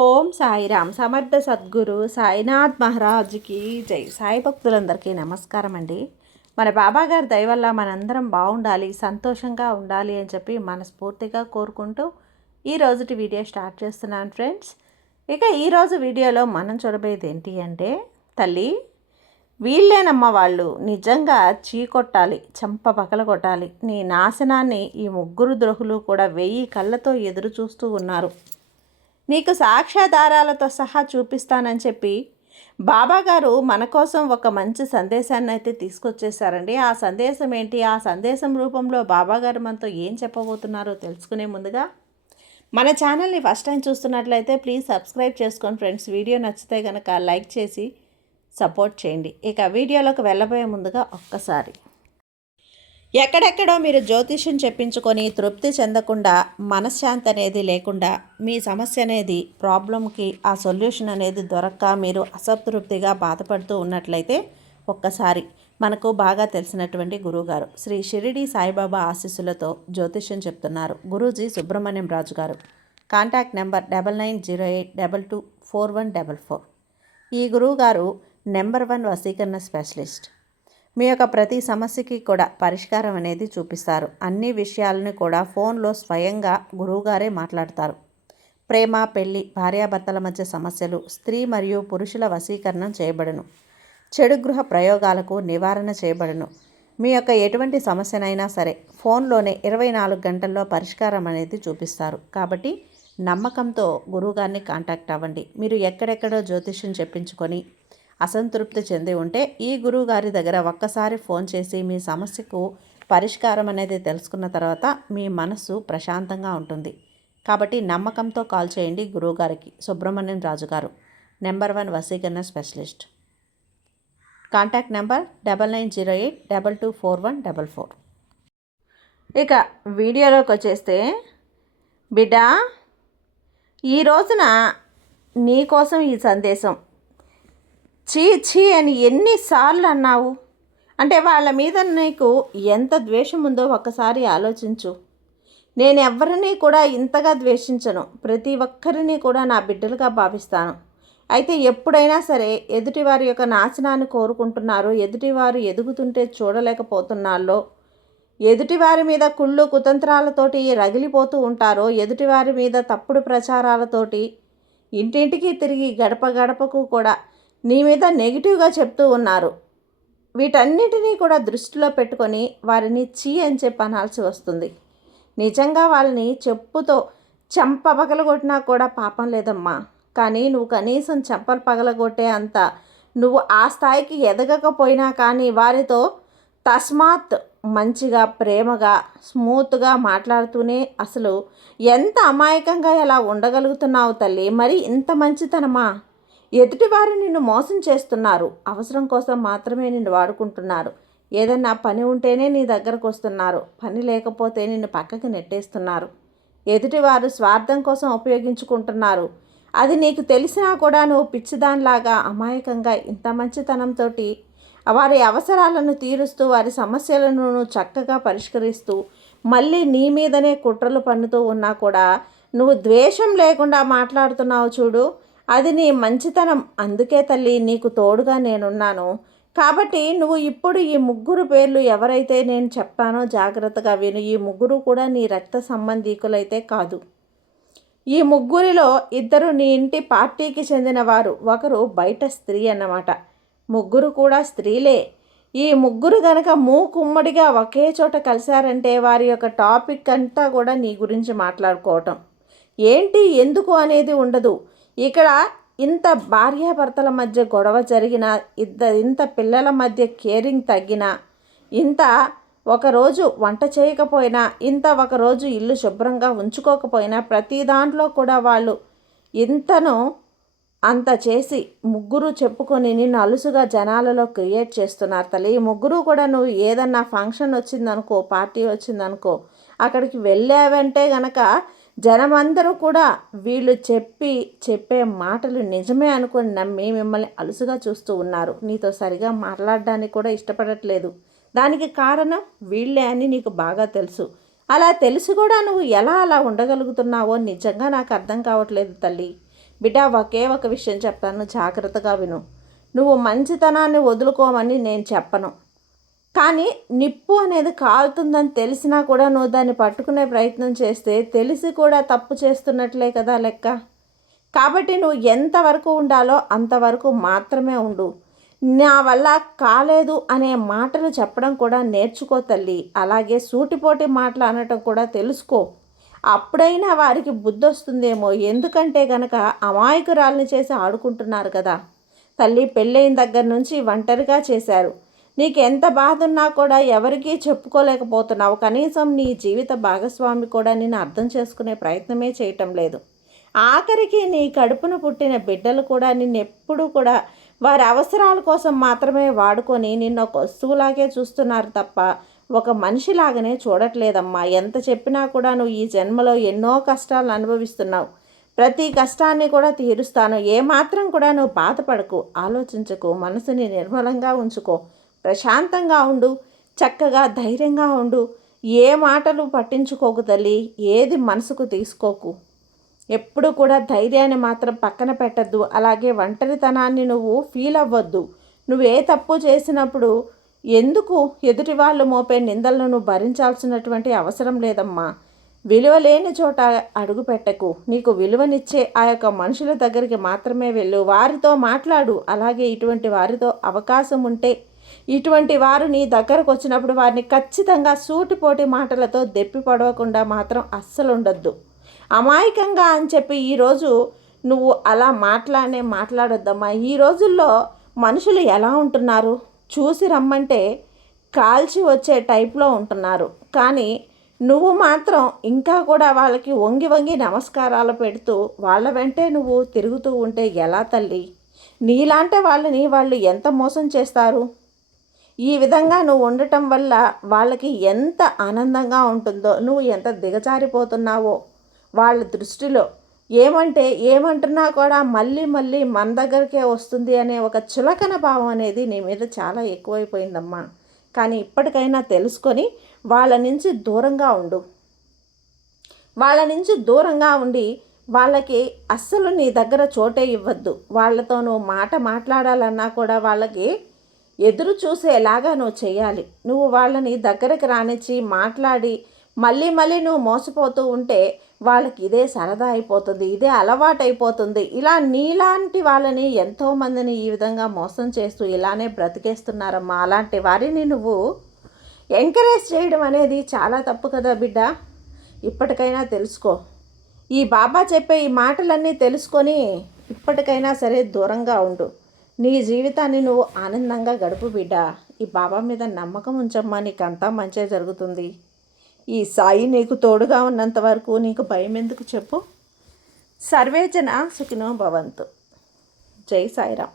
ఓం సాయిరామ్. సమర్థ సద్గురు సాయినాథ్ మహారాజ్కి జై. సాయి భక్తులందరికీ నమస్కారం అండి. మన బాబాగారి దయ వల్ల మనందరం బాగుండాలి, సంతోషంగా ఉండాలి అని చెప్పి మనస్ఫూర్తిగా కోరుకుంటూ ఈరోజుటి వీడియో స్టార్ట్ చేస్తున్నాను ఫ్రెండ్స్. ఇక ఈరోజు వీడియోలో మనం చూడబోయేది ఏంటి అంటే, తల్లి వీళ్ళేనమ్మ వాళ్ళు నిజంగా చీకొట్టాలి, చంప పగల కొట్టాలి. నీ నాశనాన్ని ఈ ముగ్గురు ద్రోహులు కూడా 1000 కళ్ళతో ఎదురు చూస్తూ ఉన్నారు. నీకు సాక్ష్యాధారాలతో సహా చూపిస్తానని చెప్పి బాబాగారు మన కోసం ఒక మంచి సందేశాన్ని అయితే తీసుకొచ్చేసారండి. ఆ సందేశం ఏంటి, ఆ సందేశం రూపంలో బాబాగారు మనతో ఏం చెప్పబోతున్నారో తెలుసుకునే ముందుగా మన ఛానల్ని ఫస్ట్ టైం చూస్తున్నట్లయితే ప్లీజ్ సబ్స్క్రైబ్ చేసుకోండి ఫ్రెండ్స్. వీడియో నచ్చితే కనుక లైక్ చేసి సపోర్ట్ చేయండి. ఇక వీడియోలోకి వెళ్ళబోయే ముందుగా ఒక్కసారి, ఎక్కడెక్కడో మీరు జ్యోతిష్యం చెప్పించుకొని తృప్తి చెందకుండా, మనశ్శాంతి అనేది లేకుండా, మీ సమస్య అనేది ప్రాబ్లంకి ఆ సొల్యూషన్ అనేది దొరక్క మీరు అసంతృప్తిగా బాధపడుతూ ఉన్నట్లయితే ఒక్కసారి మనకు బాగా తెలిసినటువంటి గురువుగారు శ్రీ షిరిడి సాయిబాబా ఆశీస్సులతో జ్యోతిష్యం చెప్తున్నారు గురూజీ సుబ్రహ్మణ్యం రాజు గారు. Contact number 9908224144. ఈ గురువుగారు నెంబర్ 1 వశీకరణ స్పెషలిస్ట్. మీ యొక్క ప్రతి సమస్యకి కూడా పరిష్కారం అనేది చూపిస్తారు. అన్ని విషయాలను కూడా ఫోన్లో స్వయంగా గురువుగారే మాట్లాడతారు. ప్రేమ, పెళ్లి, భార్యాభర్తల మధ్య సమస్యలు, స్త్రీ మరియు పురుషుల వశీకరణం చేయబడును. చెడు గృహ ప్రయోగాలకు నివారణ చేయబడును. మీ యొక్క ఎటువంటి సమస్యనైనా సరే ఫోన్లోనే 24 గంటల్లో పరిష్కారం అనేది చూపిస్తారు. కాబట్టి నమ్మకంతో గురువుగారిని కాంటాక్ట్ అవ్వండి. మీరు ఎక్కడెక్కడో జ్యోతిష్యం చెప్పించుకొని అసంతృప్తి చెంది ఉంటే ఈ గురువు గారి దగ్గర ఒక్కసారి ఫోన్ చేసి మీ సమస్యకు పరిష్కారం అనేది తెలుసుకున్న తర్వాత మీ మనసు ప్రశాంతంగా ఉంటుంది. కాబట్టి నమ్మకంతో కాల్ చేయండి గురువుగారికి. సుబ్రహ్మణ్యం రాజు గారు, నెంబర్ 1 వశీకరణ స్పెషలిస్ట్. Contact number 9908224144. ఇక వీడియోలోకి వచ్చేస్తే, బిడ్డ ఈ రోజున నీకోసం ఈ సందేశం. చీ చీ అని ఎన్నిసార్లు అన్నావు అంటే వాళ్ళ మీద నీకు ఎంత ద్వేషం ఉందో ఒక్కసారి ఆలోచించు. నేను ఎవరిని కూడా ఇంతగా ద్వేషించను. ప్రతి ఒక్కరిని కూడా నా బిడ్డలుగా భావిస్తాను. అయితే ఎప్పుడైనా సరే ఎదుటివారి యొక్క నాశనాన్ని కోరుకుంటున్నారు, ఎదుటివారు ఎదుగుతుంటే చూడలేకపోతున్నారో, ఎదుటివారి మీద కుళ్ళు కుతంత్రాలతోటి రగిలిపోతూ ఉంటారో, ఎదుటివారి మీద తప్పుడు ప్రచారాలతోటి ఇంటింటికి తిరిగి గడప గడపకు కూడా నీ మీద నెగిటివ్గా చెప్తూ ఉన్నారు. వీటన్నిటినీ కూడా దృష్టిలో పెట్టుకొని వారిని చీ అని చెప్పి అనాల్సి వస్తుంది. నిజంగా వాళ్ళని చెప్పుతో చెంప పగలగొట్టినా కూడా పాపం లేదమ్మా. కానీ నువ్వు కనీసం చెంపలు పగలగొట్టే అంత నువ్వు ఆ స్థాయికి ఎదగకపోయినా కానీ వారితో తస్మాత్ మంచిగా ప్రేమగా స్మూత్గా మాట్లాడుతూనే అసలు ఎంత అమాయకంగా ఎలా ఉండగలుగుతున్నావు తల్లి. మరి ఇంత మంచితనమా? ఎదుటివారు నిన్ను మోసం చేస్తున్నారు. అవసరం కోసం మాత్రమే నిన్ను వాడుకుంటున్నారు. ఏదన్నా పని ఉంటేనే నీ దగ్గరకు వస్తున్నారు. పని లేకపోతే నిన్ను పక్కకి నెట్టేస్తున్నారు. ఎదుటివారు స్వార్థం కోసం ఉపయోగించుకుంటున్నారు. అది నీకు తెలిసినా కూడా నువ్వు పిచ్చిదానిలాగా అమాయకంగా ఇంత మంచితనంతో వారి అవసరాలను తీరుస్తూ వారి సమస్యలను నువ్వు చక్కగా పరిష్కరిస్తూ మళ్ళీ నీ మీదనే కుట్రలు పన్నుతూ ఉన్నా కూడా నువ్వు ద్వేషం లేకుండా మాట్లాడుతున్నావు చూడు, అది నీ మంచితనం. అందుకే తల్లి నీకు తోడుగా నేనున్నాను. కాబట్టి నువ్వు ఇప్పుడు ఈ ముగ్గురు పేర్లు ఎవరైతే నేను చెప్తానో జాగ్రత్తగా విను. ఈ ముగ్గురు కూడా నీ రక్త సంబంధీకులైతే కాదు. ఈ ముగ్గురిలో 2 నీ ఇంటి పార్టీకి చెందినవారు, ఒకరు బయట స్త్రీ అన్నమాట. ముగ్గురు కూడా స్త్రీలే. ఈ ముగ్గురు గనక మూకుమ్మడిగా ఒకే చోట కలిశారంటే వారి యొక్క టాపిక్ అంతా కూడా నీ గురించి మాట్లాడుకోవటం. ఏంటి ఎందుకు అనేది ఉండదు. ఇక్కడ ఇంత భార్యాభర్తల మధ్య గొడవ జరిగిన, ఇంత పిల్లల మధ్య కేరింగ్ తగ్గిన, ఇంత ఒకరోజు వంట చేయకపోయినా, ఇంత ఒకరోజు ఇల్లు శుభ్రంగా ఉంచుకోకపోయినా, ప్రతి దాంట్లో కూడా వాళ్ళు ఇంతను అంత చేసి ముగ్గురు చెప్పుకొని నిన్ను అలుసుగా జనాలలో క్రియేట్ చేస్తున్నారు తల్లి. ఈ ముగ్గురు కూడా నువ్వు ఏదన్నా ఫంక్షన్ వచ్చిందనుకో, పార్టీ వచ్చిందనుకో, అక్కడికి వెళ్ళావంటే గనక జనమందరూ కూడా వీళ్ళు చెప్పే మాటలు నిజమే అనుకొని నమ్మి మిమ్మల్ని అలుసుగా చూస్తూ ఉన్నారు. నీతో సరిగా మాట్లాడడానికి కూడా ఇష్టపడట్లేదు. దానికి కారణం వీళ్ళే అని నీకు బాగా తెలుసు. అలా తెలిసి కూడా నువ్వు ఎలా అలా ఉండగలుగుతున్నావో నిజంగా నాకు అర్థం కావట్లేదు తల్లి. బిడ్డ, ఒకే ఒక విషయం చెప్తాను, జాగ్రత్తగా విను. నువ్వు మంచితనాన్ని వదులుకోమని నేను చెప్పను, కానీ నిప్పు అనేది కాలుతుందని తెలిసినా కూడా నువ్వు దాన్ని పట్టుకునే ప్రయత్నం చేస్తే తెలిసి కూడా తప్పు చేస్తున్నట్లే కదా లెక్క. కాబట్టి నువ్వు ఎంతవరకు ఉండాలో అంతవరకు మాత్రమే ఉండు. నా వల్ల కాలేదు అనే మాటలు చెప్పడం కూడా నేర్చుకో తల్లి. అలాగే సూటిపోటి మాటలు అనటం కూడా తెలుసుకో. అప్పుడైనా వారికి బుద్ధి వస్తుందేమో. ఎందుకంటే గనక అమాయకురాల్ని చేసి ఆడుకుంటున్నారు కదా తల్లి. పెళ్ళైన దగ్గర నుంచి ఒంటరిగా చేశారు. నీకు ఎంత బాధ ఉన్నా కూడా ఎవరికీ చెప్పుకోలేకపోతున్నావు. కనీసం నీ జీవిత భాగస్వామి కూడా నిన్ను అర్థం చేసుకునే ప్రయత్నమే చేయటం లేదు. ఆఖరికి నీ కడుపున పుట్టిన బిడ్డలు కూడా నిన్నెప్పుడూ కూడా వారి అవసరాల కోసం మాత్రమే వాడుకొని నిన్ను ఒక వస్తువులాగే చూస్తున్నారు తప్ప ఒక మనిషిలాగానే చూడట్లేదమ్మా. ఎంత చెప్పినా కూడా నువ్వు ఈ జన్మలో ఎన్నో కష్టాలను అనుభవిస్తున్నావు. ప్రతి కష్టాన్ని కూడా తీరుస్తాను. ఏమాత్రం కూడా నువ్వు బాధపడకు, ఆలోచించకు, మనసుని నిర్మలంగా ఉంచుకో, ప్రశాంతంగా ఉండు, చక్కగా ధైర్యంగా ఉండు. ఏ మాటలు పట్టించుకోకు తల్లి, ఏది మనసుకు తీసుకోకు. ఎప్పుడు కూడా ధైర్యాన్ని మాత్రం పక్కన పెట్టద్దు. అలాగే ఒంటరితనాన్ని నువ్వు ఫీల్ అవ్వద్దు. నువ్వు ఏ తప్పు చేసినప్పుడు ఎందుకు ఎదుటి వాళ్ళు మోపే నిందలను నువ్వు భరించాల్సినటువంటి అవసరం లేదమ్మా. విలువ లేని చోట అడుగు పెట్టకు. నీకు విలువనిచ్చే ఆ యొక్క మనుషుల దగ్గరికి మాత్రమే వెళ్ళు, వారితో మాట్లాడు. అలాగే ఇటువంటి వారితో అవకాశం ఉంటే ఇటువంటి వారు నీ దగ్గరకు వచ్చినప్పుడు వారిని ఖచ్చితంగా సూటిపోటి మాటలతో దెప్పి పడవకుండా మాత్రం అస్సలు ఉండొద్దు. అమాయకంగా అని చెప్పి ఈరోజు నువ్వు అలా మాట్లాడొద్దమ్మా. ఈ రోజుల్లో మనుషులు ఎలా ఉంటున్నారు, చూసి రమ్మంటే కాల్చి వచ్చే టైప్లో ఉంటున్నారు. కానీ నువ్వు మాత్రం ఇంకా కూడా వాళ్ళకి వంగి వంగి నమస్కారాలు పెడుతూ వాళ్ళ వెంటే నువ్వు తిరుగుతూ ఉంటే ఎలా తల్లి? నీలాంటి వాళ్ళని వాళ్ళు ఎంత మోసం చేస్తారు? ఈ విధంగా నువ్వు ఉండటం వల్ల వాళ్ళకి ఎంత ఆనందంగా ఉంటుందో, నువ్వు ఎంత దిగజారిపోతున్నావో వాళ్ళ దృష్టిలో. ఏమంటున్నా కూడా మళ్ళీ మళ్ళీ మన దగ్గరికే వస్తుంది అనే ఒక చులకన భావం అనేది నీ మీద చాలా ఎక్కువైపోయిందమ్మా. కానీ ఇప్పటికైనా తెలుసుకొని వాళ్ళ నుంచి దూరంగా ఉండు. వాళ్ళ నుంచి దూరంగా ఉండి వాళ్ళకి అస్సలు నీ దగ్గర చోటే ఇవ్వద్దు. వాళ్ళతో నువ్వు మాట్లాడాలన్నా కూడా వాళ్ళకి ఎదురు చూసేలాగా నువ్వు చేయాలి. నువ్వు వాళ్ళని దగ్గరికి రానిచ్చి మాట్లాడి మళ్ళీ మళ్ళీ నువ్వు మోసపోతూ ఉంటే వాళ్ళకి ఇదే సరదా అయిపోతుంది, ఇదే అలవాటు అయిపోతుంది. ఇలా నీలాంటి వాళ్ళని ఎంతోమందిని ఈ విధంగా మోసం చేస్తూ ఇలానే బ్రతికేస్తున్నారమ్మా. అలాంటి వారిని నువ్వు ఎంకరేజ్ చేయడం అనేది చాలా తప్పు కదా బిడ్డ. ఇప్పటికైనా తెలుసుకో. ఈ బాబా చెప్పే ఈ మాటలన్నీ తెలుసుకొని ఇప్పటికైనా సరే దూరంగా ఉండు. నీ జీవితాన్ని నువ్వు ఆనందంగా గడుపు బిడ్డ. ఈ బాబా మీద నమ్మకం ఉంచమ్మా, నీకంతా మంచిగా జరుగుతుంది. ఈ సాయి నీకు తోడుగా ఉన్నంత వరకు నీకు భయం ఎందుకు చెప్పు. సర్వేజన సుఖినో భవంతు. జై సాయిరామ్.